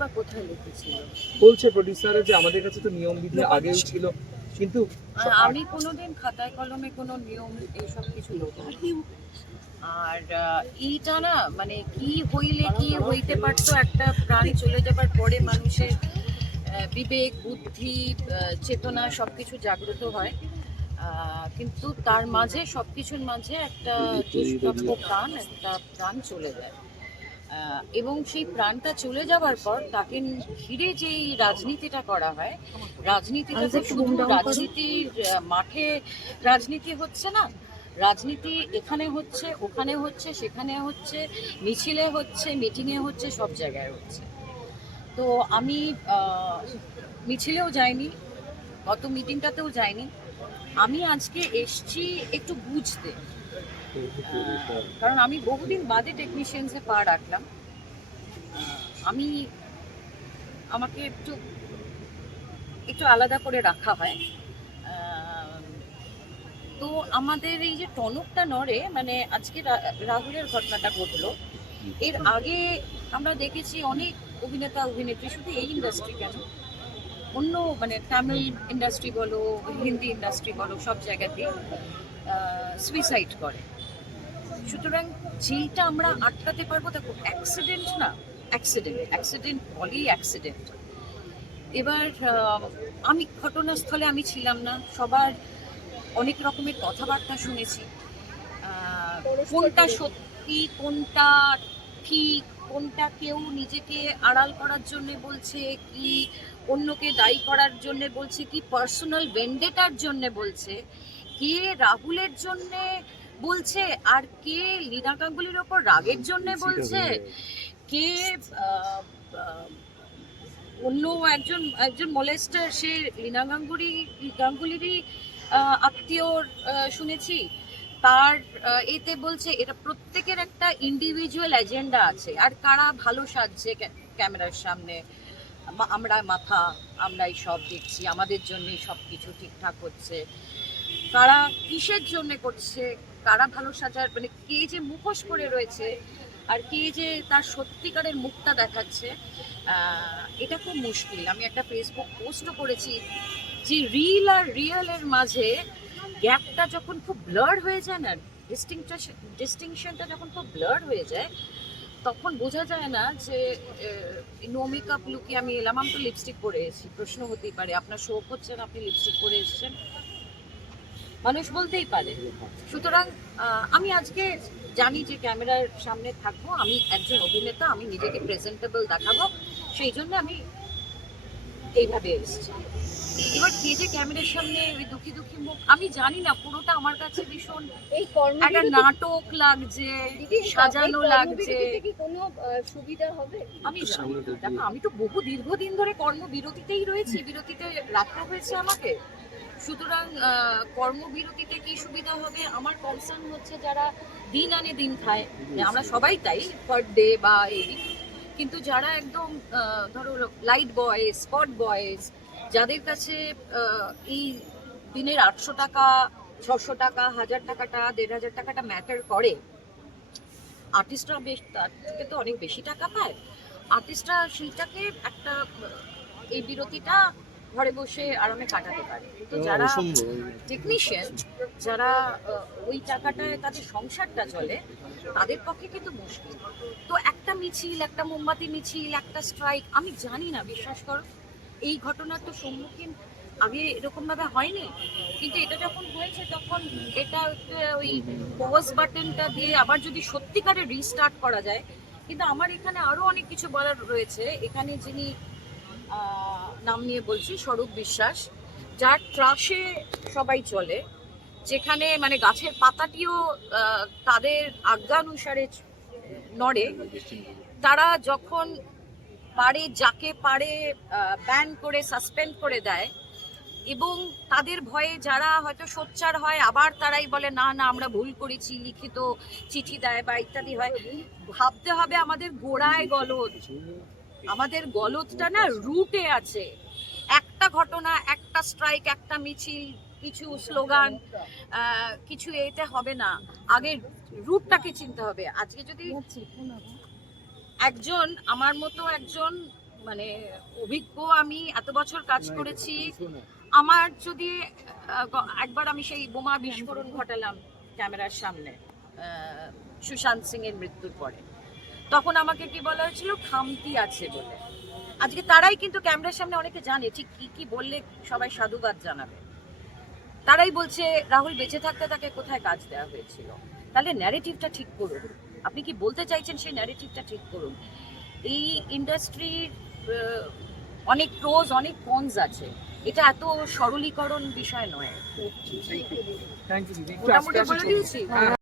বা কোথায় লিখেছিল? বলছে প্রডিউসার যে আমাদের কাছে তো নিয়ম বিধি আগেই ছিল, কিন্তু আমি কোনোদিন খাতায় কলমে কোনো নিয়ম এইসব কিছু লিখিনি। আর এইটা না মানে কি হইলে কি হইতে পারতো, একটা প্রাণ চলে যাবার পরে মানুষের বিবেক বুদ্ধি চেতনা সবকিছু জাগ্রত হয়, কিন্তু তার মাঝে সবকিছুর মাঝে একটা দুষ্প্রাপ্য প্রাণ, একটা প্রাণ চলে যায়। এবং সেই প্রাণটা চলে যাবার পর তাকে ঘিরে যেই রাজনীতিটা করা হয়, রাজনীতিটা তো শুধু রাজনীতির মাঠে রাজনীতি হচ্ছে না, রাজনীতি এখানে হচ্ছে, ওখানে হচ্ছে, সেখানে হচ্ছে, মিছিলে হচ্ছে, মিটিংয়ে হচ্ছে, সব জায়গায় হচ্ছে। তো আমি মিছিলেও যাইনি, গত মিটিংটাতেও যাইনি। আমি আজকে এসছি একটু বুঝতে, কারণ আমি বহুদিন বাদে টেকনিশিয়ানসে পা রাখলাম। আমি আমাকে একটু একটু আলাদা করে রাখা হয়। তো আমাদের এই যে টনকটা নড়ে, মানে আজকে রাহুলের ঘটনাটা ঘটলো, এর আগে আমরা দেখেছি অনেক অভিনেতা অভিনেত্রী, শুধু এই ইন্ডাস্ট্রি কেন, অন্য মানে তামিল ইন্ডাস্ট্রি বলো, হিন্দি ইন্ডাস্ট্রি বলো, সব জায়গাতেই সুইসাইড করে। সুতরাং যেইটা আমরা আটকাতে পারবো, দেখো অ্যাক্সিডেন্ট না, অ্যাক্সিডেন্ট বলেই অ্যাক্সিডেন্ট। এবার আমি ঘটনাস্থলে আমি ছিলাম না, সবার অনেক রকমের কথাবার্তা শুনেছি, কোনটা সত্যি কোনটা ঠিক, কোনটা কেউ নিজেকে আড়াল করার জন্য বলছে, কি অন্যকে দায়ী করার জন্য বলছে, কি পার্সোনাল ভেন্ডেটার জন্য বলছে, কে রাহুলের জন্য বলছে, আর কে লীনা গাঙ্গুলির ওপর রাগের জন্য বলছে, কে অন্য একজন একজন মলেস্টার, সে লীনা গাঙ্গুলিরই আত্মীয় শুনেছি, তার এতে বলছে। এটা প্রত্যেকের একটা ইন্ডিভিজুয়াল এজেন্ডা আছে, আর কারা ভালো সাজছে ক্যামেরার সামনে, আমরা মাথা, আমরাই সব দেখছি, আমাদের জন্যই সব কিছু ঠিকঠাক হচ্ছে, কারা কিসের জন্য করছে, কারা ভালো সাজার, মানে কে যে মুখোশ পরে রয়েছে আর কে যে তার সত্যিকারের মুখটা দেখাচ্ছে, এটা খুব মুশকিল। আমি একটা ফেসবুক পোস্টও করেছি যে রিল আর রিয়েলের মাঝে গ্যাপটা যখন খুব ব্লার হয়ে যায় না, ডিস্টিংশনটা যখন খুব ব্লার হয়ে যায়, তখন বোঝা যায় না যে নো মেকআপ লুকে আমি এলাম, আমি তো লিপস্টিক পরে এসেছি, প্রশ্ন হতেই পারে আপনার শোক হচ্ছে না, আপনি লিপস্টিক পরে এসেছেন, মানুষ বলতেই পারে। সুতরাং আমি আজকে জানি যে ক্যামেরার সামনে থাকবো, আমি একজন অভিনেতা, আমি নিজেকে প্রেজেন্টেবল দেখাবো, সেই জন্য আমি এইভাবে এসেছি। এবার কে যে ক্যামেরার সামনে ওই দুঃখী দুঃখী মুখ, আমি জানি না, পুরোটা আমার কাছে ভীষণ একটা নাটক লাগছে, সাজানো লাগছে। কোনো সুবিধা হবে? আমি জানি না। দেখো আমি তো বহু দীর্ঘদিন ধরে কর্মবিরতিতেই রয়েছি, বিরতিতে রাখা হয়েছে আমাকে। সুতরাং কর্মবিরতিতে কি সুবিধা হবে, আমার কনসার্ন হচ্ছে যারা দিন আনে দিন খায়, আমরা সবাই তাই, পার ডে বা এই, কিন্তু যারা একদম ধরো লাইট বয়েজ, স্পট বয়েজ, যাদের কাছে এই দিনের 800 টাকা, 600 টাকা, 1000 টাকাটা, 1500 টাকাটা ম্যাটার করে। আর্টিস্টরা বেশ তার থেকে তো অনেক বেশি টাকা পায়, আর্টিস্টরা সেইটাকে একটা এই বিরতিটা ঘরে বসে আরামে কাটাতে পারে, তো যারা টেকনিশিয়ান, যারা ওই টাকাটায় তাদের সংসারটা চলে, তাদের পক্ষে কিন্তু মুশকিল। তো একটা মিছিল, একটা মোমবাতি মিছিল, একটা স্ট্রাইক, আমি জানি না, বিশ্বাস করো এই ঘটনার তো সম্মুখীন আগে এরকম ভাবে হয়নি, কিন্তু এটা যখন হয়েছে তখন এটা ওই পজ বাটনটা দিয়ে আবার যদি সত্যিকারের রিস্টার্ট করা যায়। কিন্তু আমার এখানে আরো অনেক কিছু বলার রয়েছে। এখানে যিনি নাম নিয়ে বলছি, স্বরূপ বিশ্বাস, যার ট্রাশে সবাই চলে, যেখানে মানে গাছের পাতাটিও তাদের আজ্ঞানুসারে নড়ে, তারা যখন পারে যাকে পারে ব্যান করে সাসপেন্ড করে দেয়, এবং তাদের ভয়ে যারা হয়তো সোচ্চার হয়, আবার তারাই বলে না না আমরা ভুল করেছি, লিখিত চিঠি দেয় বা ইত্যাদি হয়। ভাবতে হবে আমাদের গোড়ায় গলদ, আমাদের গলদটা না রুটে আছে। একটা ঘটনা, একটা স্ট্রাইক, একটা মিছিল, কিছু স্লোগান, কিছু এতে হবে না, আগে রুটটাকে চিনতে হবে। আজকে যদি একজন আমার মতো একজন মানে অভিজ্ঞ, আমি এত বছর কাজ করেছি। আমার যদি একবার আমি সেই বোমা বিস্ফোরণ ঘটালাম ক্যামেরার সামনে সুশান্ত সিং এর মৃত্যুর পরে, তখন আমাকে কি বলা হয়েছিল, খামতি আছে বলে। আজকে তারাই কিন্তু ক্যামেরার সামনে অনেকে জানে ঠিক কি কি বললে সবাই সাধুবাদ জানাবে। তারাই বলছে রাহুল বেঁচে থাকতে তাকে কোথায় কাজ দেওয়া হয়েছিল। তাহলে ন্যারেটিভটা ঠিক করুন, আপনি কি বলতে চাইছেন সেই ন্যারেটিভটা ঠিক করুন। এই ইন্ডাস্ট্রির অনেক প্রোজ অনেক কনস আছে, এটা এত সরলীকরণ বিষয় নয়। থ্যাংক ইউ দিদি। একটু মোটামুটি আস্তে বলে আস্তে দিয়েছি।